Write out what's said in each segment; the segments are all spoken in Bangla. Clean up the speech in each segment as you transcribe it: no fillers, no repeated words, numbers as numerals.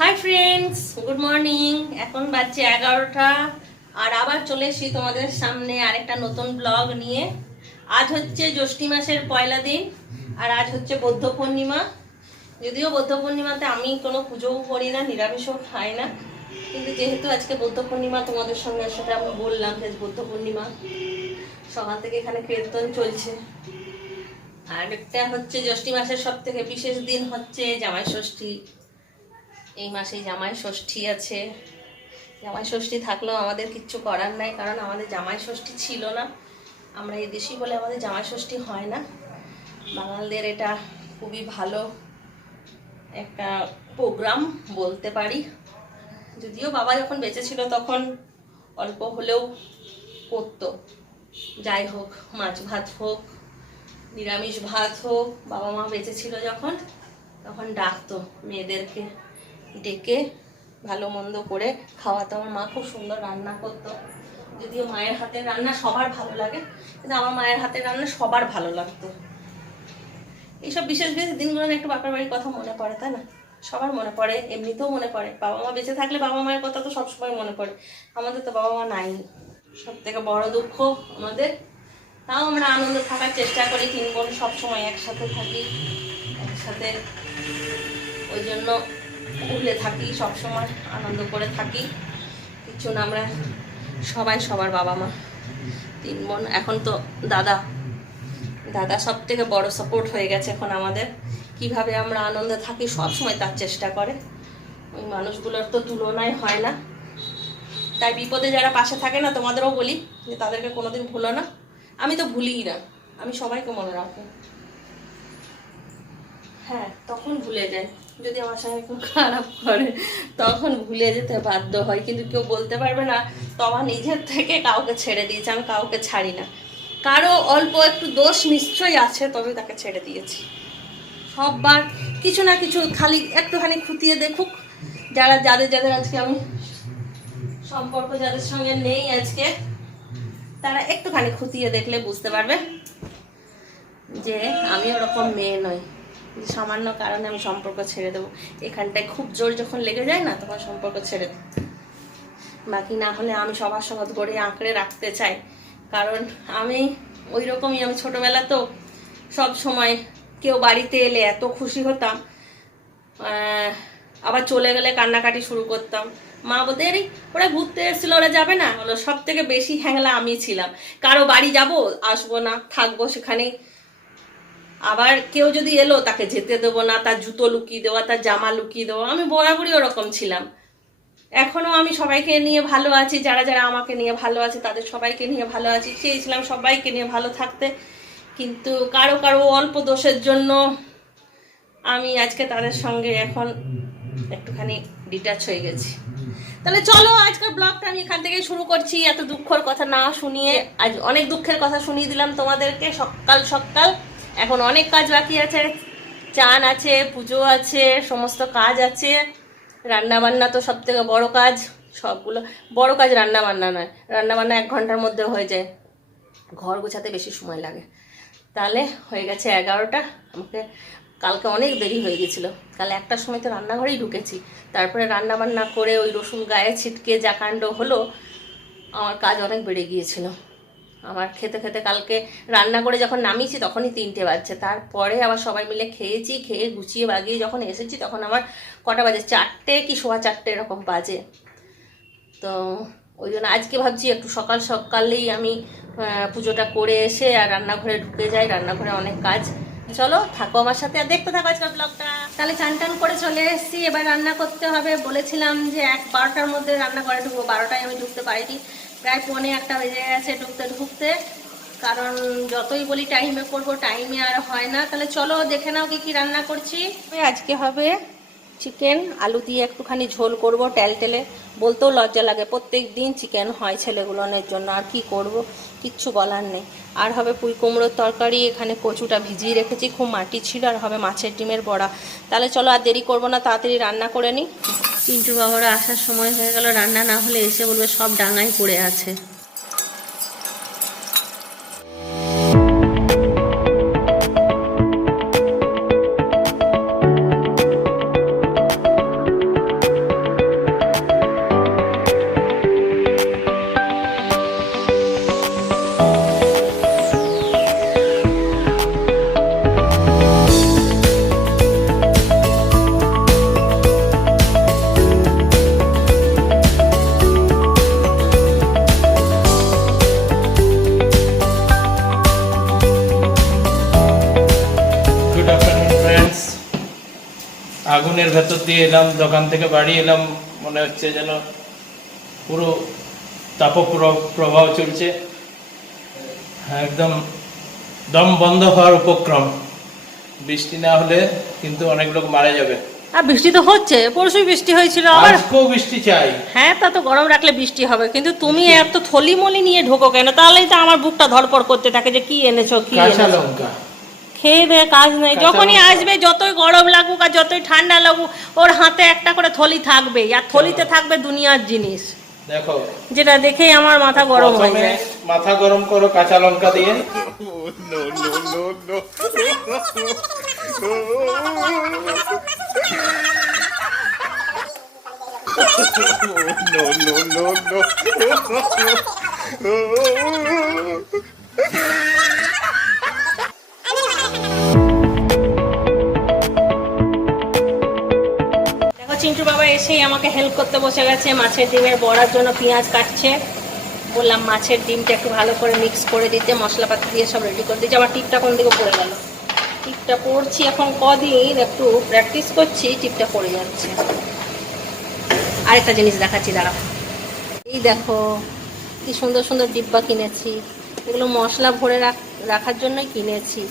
Hi friends, good morning. এখন বাজছে 11টা আর আবার চলে এসেছি তোমাদের সামনে আরেকটা নতুন ব্লগ নিয়ে। আজ হচ্ছে জ্যৈষ্ঠ মাসের পয়লা দিন আর আজ হচ্ছে বৌদ্ধ পূর্ণিমা। যদিও বৌদ্ধ পূর্ণিমাতে আমি কোনো পুজোও করি না, নিরামিষও খাই না, কিন্তু যেহেতু আজকে বৌদ্ধ পূর্ণিমা তোমাদের সঙ্গে সাথে আমি বললাম যে বৌদ্ধ পূর্ণিমা। সকাল থেকে এখানে কীর্তন চলছে। আর একটা হচ্ছে জ্যৈষ্ঠ মাসের সব থেকে বিশেষ দিন হচ্ছে জামাই ষষ্ঠী। এই মাসেই জামাই ষষ্ঠী আছে। জামাই ষষ্ঠী থাকলেও আমাদের কিচ্ছু করার নাই, কারণ আমাদের জামাই ষষ্ঠী ছিল না। আমরা এই দেশি বলে আমাদের জামাই ষষ্ঠী হয় না। বাঙালদের এটা খুবই ভালো একটা প্রোগ্রাম বলতে পারি। যদিও বাবা যখন বেঁচে ছিল তখন অল্প হলেও করতো। যাই হোক, মাছ ভাত হোক, নিরামিষ ভাত হোক, বাবা মা বেঁচে ছিল যখন তখন ডাকতো মেয়েদেরকে, ডেকে ভালো মন্দ করে খাওয়াতো। আমার মা খুব সুন্দর রান্না করতো। যদিও মায়ের হাতের রান্না সবার ভালো লাগে, কিন্তু আমার মায়ের হাতের রান্না সবার ভালো লাগতো। এইসব বিশেষ বিশেষ দিনগুলো একটু বাপের বাড়ির কথা মনে পড়ে, তাই না? সবার মনে পড়ে, এমনিতেও মনে পড়ে। বাবা মা বেঁচে থাকলে বাবা মায়ের কথা তো সবসময় মনে পড়ে। আমাদের তো বাবা মা নাই, সব থেকে বড় দুঃখ আমাদের। তাও আমরা আনন্দে থাকার চেষ্টা করি, 3 বোন সবসময় একসাথে থাকি, একসাথে। ওই জন্য ভুলে থাকি, সবসময় আনন্দ করে থাকি। কিছু না, আমরা সবাই সবার বাবা মা, 3 বোন। এখন তো দাদা সব থেকে বড় সাপোর্ট হয়ে গেছে এখন আমাদের। কিভাবে আমরা আনন্দে থাকি সবসময় তার চেষ্টা করে। ওই মানুষগুলোর তো তুলনাই হয় না। তাই বিপদে যারা পাশে থাকে না, তোমাদেরও বলি যে তাদেরকে কোনোদিন ভুলো না। আমি তো ভুলিই না, আমি সবাইকে মনে রাখি। হ্যাঁ, তখন ভুলে যায় যদি আমার সঙ্গে কেউ খারাপ করে, তখন ভুলে যেতে বাধ্য হয়। কিন্তু কেউ বলতে পারবে না তোমার নিজের থেকে কাউকে ছেড়ে দিয়েছে। আমি কাউকে ছাড়ি না। কারো অল্প একটু দোষ নিশ্চয়ই আছে, তবে তাকে ছেড়ে দিয়েছি। সববার কিছু না কিছু খালি একটুখানি খুঁটিয়ে দেখুক। যাদের আজকে আমি সম্পর্ক যাদের সঙ্গে নেই আজকে, তারা একটুখানি খুঁটিয়ে দেখলে বুঝতে পারবে যে আমি ওরকম মেয়ে নই, সামান্য কারণে আমি সম্পর্ক ছেড়ে দেবো। এখানটায় খুব জোর যখন লেগে যায় না, তখন সম্পর্ক ছেড়ে দেব। বাকি না হলে আমি সবার সঙ্গে ধরে আঁকড়ে রাখতে চাই, কারণ আমি ওই রকমই। আমি ছোটোবেলা তো সব সময় কেউ বাড়িতে এলে এত খুশি হতাম, আবার চলে গেলে কান্নাকাটি শুরু করতাম। মা বলতে আরে ওরা ঘুরতে এসেছিল, ওরা যাবে না। হলো সব থেকে বেশি হ্যাংলা আমি ছিলাম। কারো বাড়ি যাব, আসবো না, থাকবো সেখানেই। আবার কেউ যদি এলো তাকে যেতে দেবো না, তার জুতো লুকিয়ে দেওয়া, তার জামা লুকিয়ে দেওয়া। আমি বরাবরই ওরকম ছিলাম। এখনো আমি সবাইকে নিয়ে ভালো আছি, যারা যারা আমাকে নিয়ে ভালো আছে তাদের সবাইকে নিয়ে ভালো আছি। চেয়েছিলাম সবাইকে নিয়ে ভালো থাকতে, কিন্তু কারো কারো অল্প দোষের জন্য আমি আজকে তাদের সঙ্গে এখন একটুখানি ডিটাচ হয়ে গেছি। তাহলে চলো, আজকের ব্লগটা আমি এখান থেকে শুরু করছি। এত দুঃখের কথা না শুনিয়ে, আজ অনেক দুঃখের কথা শুনিয়ে দিলাম তোমাদেরকে সকাল সকাল। এখন অনেক কাজ বাকি আছে, চান আছে, পুজো আছে, সমস্ত কাজ আছে। রান্না বান্না তো সব থেকে বড় কাজ। সবগুলো বড় কাজ রান্না বান্না নয়, রান্না বান্না 1 ঘন্টার মধ্যে হয়ে যায়। ঘর গোছাতে বেশি সময় লাগে। তাহলে হয়ে গেছে 11টা। আমাকে কালকে অনেক দেরি হয়ে গেছিলো। কাল 1টার সময় তো রান্নাঘরেই ঢুকেছি। তারপরে রান্না বান্না করে ওই রসুন গায়ে ছিটকে যা কাণ্ড হলো, আমার কাজ অনেক বেড়ে গিয়েছিল। আমার খেতে খেতে কালকে রান্না করে যখন নামিয়েছি তখনই 3টে বাজছে। তারপরে আবার সবাই মিলে খেয়েছি, খেয়ে গুছিয়ে বাগিয়ে যখন এসেছি তখন আমার কটা বাজে, 4টে কি 4:15 এরকম বাজে। তো ওই জন্য আজকে ভাবছি একটু সকাল সকালেই আমি পুজোটা করে এসে আর রান্নাঘরে ঢুকে যাই। রান্নাঘরে অনেক কাজ। চলো থাকো আমার সাথে আর দেখতে থাকো আজকের ব্লগটা। তাহলে চান টান করে চলে এসেছি, এবার রান্না করতে হবে। বলেছিলাম যে 12টার মধ্যে রান্নাঘরে ঢুকবো, 12টায় আমি ঢুকতে পারিনি। প্রায় 1:45 বেজে গেছে ঢুকতে। কারণ যতই বলি টাইমে করবো, টাইমে আর হয় না। তাহলে চলো দেখে নাও কি রান্না করছি। আজকে হবে চিকেন আলু দিয়ে একটুখানি ঝোল করব, টেলটেলে। বলতেও লজ্জা লাগে, প্রত্যেক দিন চিকেন হয় ছেলেগুলোনের জন্য, আর কি করব, কিচ্ছু বলার নেই। আর হবে পুঁই কুমড়োর তরকারি, এখানে কচুটা ভিজিয়ে রেখেছি, খুব মাটি ছিল। আর হবে মাছের ডিমের বড়া। তাহলে চলো আর দেরি করব না, তাড়াতাড়ি রান্না করে নিই। চিন্টু বাবারা আসার সময় হয়ে গেল, রান্না না হলে এসে বলবে সব ডাঙায় পড়ে আছে। দোকানের ভেতর দিয়ে এলাম, দোকান থেকে বাড়ি এলাম, মনে হচ্ছে যেন পুরো তাপপ্রবাহ চলছে, একদম দম বন্ধ হওয়ার উপক্রম। বৃষ্টি না হলে কিন্তু অনেক লোক মারা যাবে। আর বৃষ্টি তো হচ্ছে, পরশুই বৃষ্টি হয়েছিল, আবার আজকেও বৃষ্টি চাই। হ্যাঁ, তা তো গরম রাখলে বৃষ্টি হবে, কিন্তু তুমি এত থলিমলি নিয়ে ঢোকো কেন? তাহলেই তো আমার বুকটা ধড়পড় করতে থাকে যে কি এনেছো কি কাঁচা এনেছো। লঙ্কা খেয়ে দে কাজ নেই, কাঁচা যখনই লঙ্কা। আসবে যতই গরম লাগুক আর যতই ঠান্ডা লাগুক ওর হাতে একটা করে থলি থাকবেই, আর থলিতে থাকবে দুনিয়ার জিনিস, দেখো, যেটা দেখেই আমার মাথা গরম হয়ে প্রথমে যায়। মাথা গরম করো কাঁচা লঙ্কা দিয়ে। দেখো চিন্টু বাবা এসেই আমাকে হেল্প করতে বসে গেছে, মাছের ডিমের বড়ার জন্য পেঁয়াজ কাটছে। বললাম মাছের ডিমটা একটু ভালো করে মিক্স করে দিতে, মশলাপাতি দিয়ে সব রেডি করে দিয়েছি। আমার টিপটা কোন দিকে পড়ে গেল? টিপটা পড়ছি এখন কদিন, একটু প্র্যাকটিস করছি, টিপটা পড়ে যাচ্ছে। আরেকটা জিনিস দেখাচ্ছি, দাঁড়াও। এই দেখো কি সুন্দর সুন্দর ডিব্বা কিনেছি, এগুলো মশলা ভরে রাখার জন্যই কিনেছি।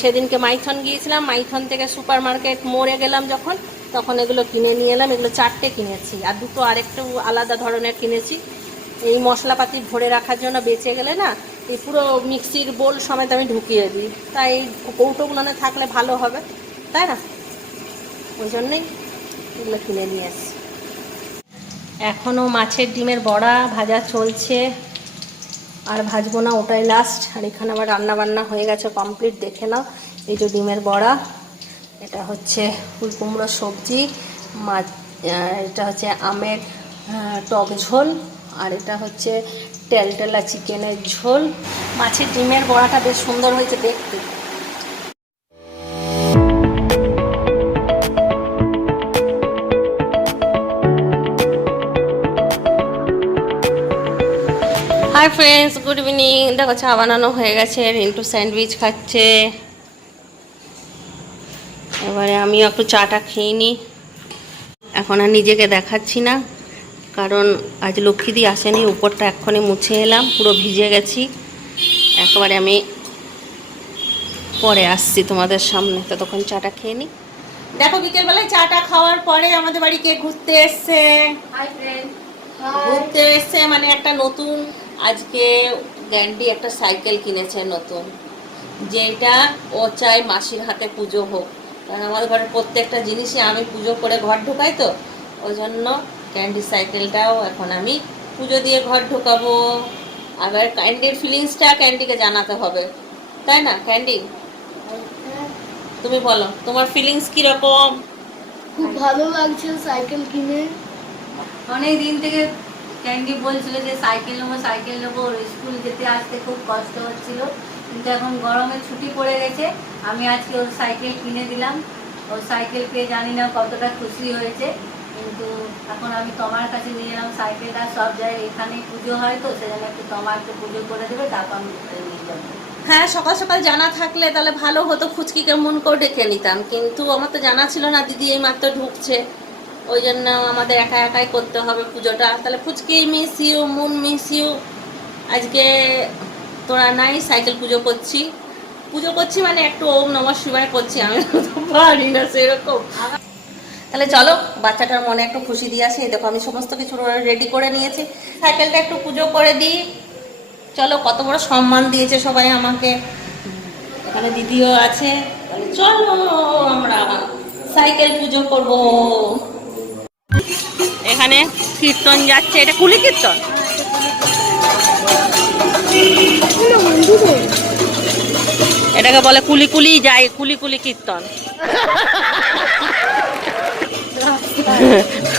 সেদিনকে মাইথন গিয়েছিলাম, মাইথন থেকে সুপার মার্কেট মোড়ে গেলাম যখন, তখন এগুলো কিনে নিয়ে এলাম। এগুলো 4টে কিনেছি, আর দুটো আরেকটু আলাদা ধরনের কিনেছি। এই মশলাপাতি ভরে রাখার জন্য বেঁচে গেলে না, এই পুরো মিক্সির বোল সমেত আমি ঢুকিয়ে দিই, তাই কৌটোগুলো থাকলে ভালো হবে, তাই না? ওই জন্যই এগুলো কিনে নিয়ে আসি। এখনও মাছের ডিমের বড়া ভাজা চলছে, আর ভাজবো না, ওটাই লাস্ট। আর এখানে আমার রান্না বান্না হয়ে গেছে কমপ্লিট, দেখে নাও। এই যে ডিমের বড়া, এটা হচ্ছে ফুল কুমড়ো সবজি, মাছ, এটা হচ্ছে আমের টক ঝোল, আর এটা হচ্ছে টেলটেলা চিকেনের ঝোল। মাছের ডিমের বড়াটা বেশ সুন্দর হয়েছে দেখতে। Hi friends, good evening. দেখো চা বানানো হয়ে গেছে, রিন্টু স্যান্ডউইচ খাচ্ছে। এবারে আমিও একটু চাটা খেয়ে নিই। এখন আর নিজেকে দেখাচ্ছি না, কারণ আজ লক্ষ্মীদি আসেনি। উপরটা এক্ষুনি মুছে এলাম, পুরো ভিজে গেছি। একবারে আমি পরে আসছি তোমাদের সামনে, ততক্ষণ চাটা খেয়ে নিই। দেখো বিকেলবেলায় চাটা খাওয়ার পরে আমাদের বাড়ি কে ঘুরতে এসছে। হাই ফ্রেন্ড, ঘুরতে এসছে মানে একটা নতুন, আজকে গ্যান্ডি একটা সাইকেল কিনেছে নতুন, যেটা ও চায় মাসির হাতে পুজো হোক। কারণ আমাদের ঘরের প্রত্যেকটা জিনিসই আমি পুজো করে ঘর ঢোকাই, তো ওই জন্য ক্যান্ডি সাইকেলটাও এখন আমি পুজো দিয়ে ঘর ঢোকাবো। আবার ক্যান্ডির ফিলিংসটা ক্যান্ডিকে জানাতে হবে, তাই না ক্যান্ডি? তুমি বলো তোমার ফিলিংস কিরকম? খুব ভালো লাগছে সাইকেল কিনে। অনেক দিন থেকে ক্যান্ডি বলছিল যে সাইকেল নেবো, ওর স্কুল যেতে আসতে খুব কষ্ট হচ্ছিল, কিন্তু এখন গরমে ছুটি পড়ে গেছে, আমি আজকে ওর সাইকেল কিনে দিলাম। ওর সাইকেল পেয়ে জানি না কতটা খুশি হয়েছে, কিন্তু এখন আমি তোমার কাছে নিয়ে এলাম সাইকেলটা। সব জায়গায় এখানে পুজো হয়, তো সেজন্য একটু তোমাকে পুজো করে দেবে, তারপর আমি নিয়ে যাবো। হ্যাঁ, সকাল সকাল জানা থাকলে তাহলে ভালো হতো, ফুচকিকে মন করে ডেকে নিতাম, কিন্তু আমার তো জানা ছিল না দিদি এই মাত্র ঢুকছে, ওই জন্য আমাদের একা একাই করতে হবে পুজোটা। তাহলে Fuchki miss you, Moon miss you. আজকে তোরা নাই, সাইকেল পুজো করছি মানে একটু ওম নমঃ শিবায় করছি, আমি তো পারি না সেরকম। তাহলে চলো বাচ্চাটার মনে একটু খুশি দিয়ে আসি। দেখো আমি সমস্ত কিছু রেডি করে নিয়েছি, সাইকেলটা একটু পুজো করে দিই। চলো, কত বড় সম্মান দিয়েছে সবাই আমাকে, এখানে দিদিও আছে। তাহলে চলো আমরা সাইকেল পুজো করব। এখানে কীর্তন যাচ্ছে, এটা কুলি কীর্তন। এটাকে বলে কুলি কুলি যায়, কুলি কুলি কীর্তন।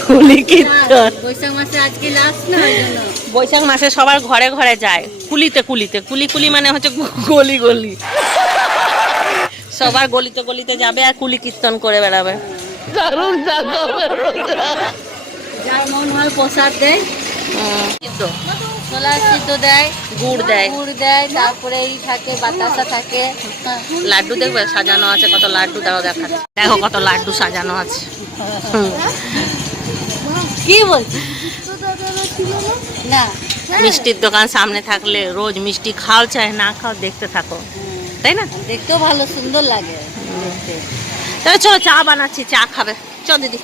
কুলি কীর্তন বৈশাখ মাসে আজকে লাস্ট না, ওই জন্য বৈশাখ মাসে সবার ঘরে ঘরে যায়, কুলিতে কুলিতে। কুলি কুলি মানে হচ্ছে গলি গলি, সবার গলিতে গলিতে যাবে আর কুলি কীর্তন করে বেড়াবে। যার মন হয় প্রসাদ দেয়। ছোলা সিদ্ধ দেয়, গুড় দেয়, গুড় দেয়, তারপরে এই থাকে বাতাসা থাকে। লাড্ডু দেখবে সাজানো আছে, কত লাড্ডু দাও দেখা, দেখো কত লাড্ডু সাজানো আছে। কি বলছিস? তো দাদারা ছিল না? না, মিষ্টির দোকান সামনে থাকলে রোজ মিষ্টি খাও চাहे না খাও দেখতে থাকো, তাই না? দেখতেও ভালো সুন্দর লাগে দেখতে। তবে চলো চা বানাচ্ছি, চা খাবে, চল দিদি।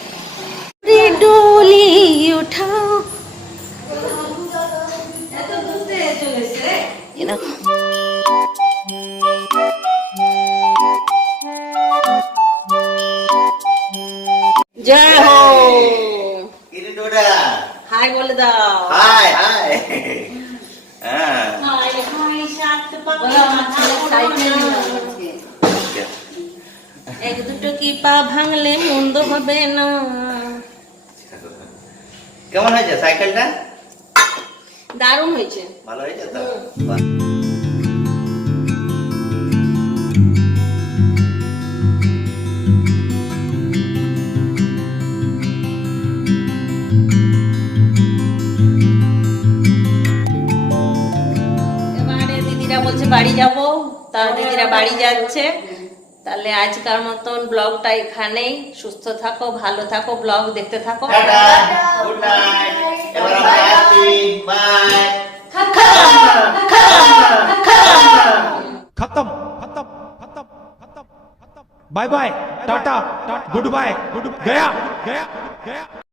ডোলি উঠাও, এ দেখো। জয় হো, হাই বলে দাও। হাই হাই হ্যাঁ হাই হাই সাত বলো, আমার ছেলে সাইকেল নিল আজকে। এক দুটো কি পা ভাঙলে মন্দ হবে না। কেমন হয়েছে সাইকেলটা? দারুণ হয়েছে। ভালো হয়েছে তো? বাহ। এবারে দিদিরা বলছে বাড়ি যাব, তার দিদিরা বাড়ি যাচ্ছে। তাহলে আজকার মতন ব্লগটা এখানেই। সুস্থ থাকো, ভালো থাকো, ব্লগ দেখতে থাকো। Tata, good night. এবার আমরা আসছি, বাই। खत्म खत्म खत्म खत्म खत्म bye bye tata goodbye good गया गया गया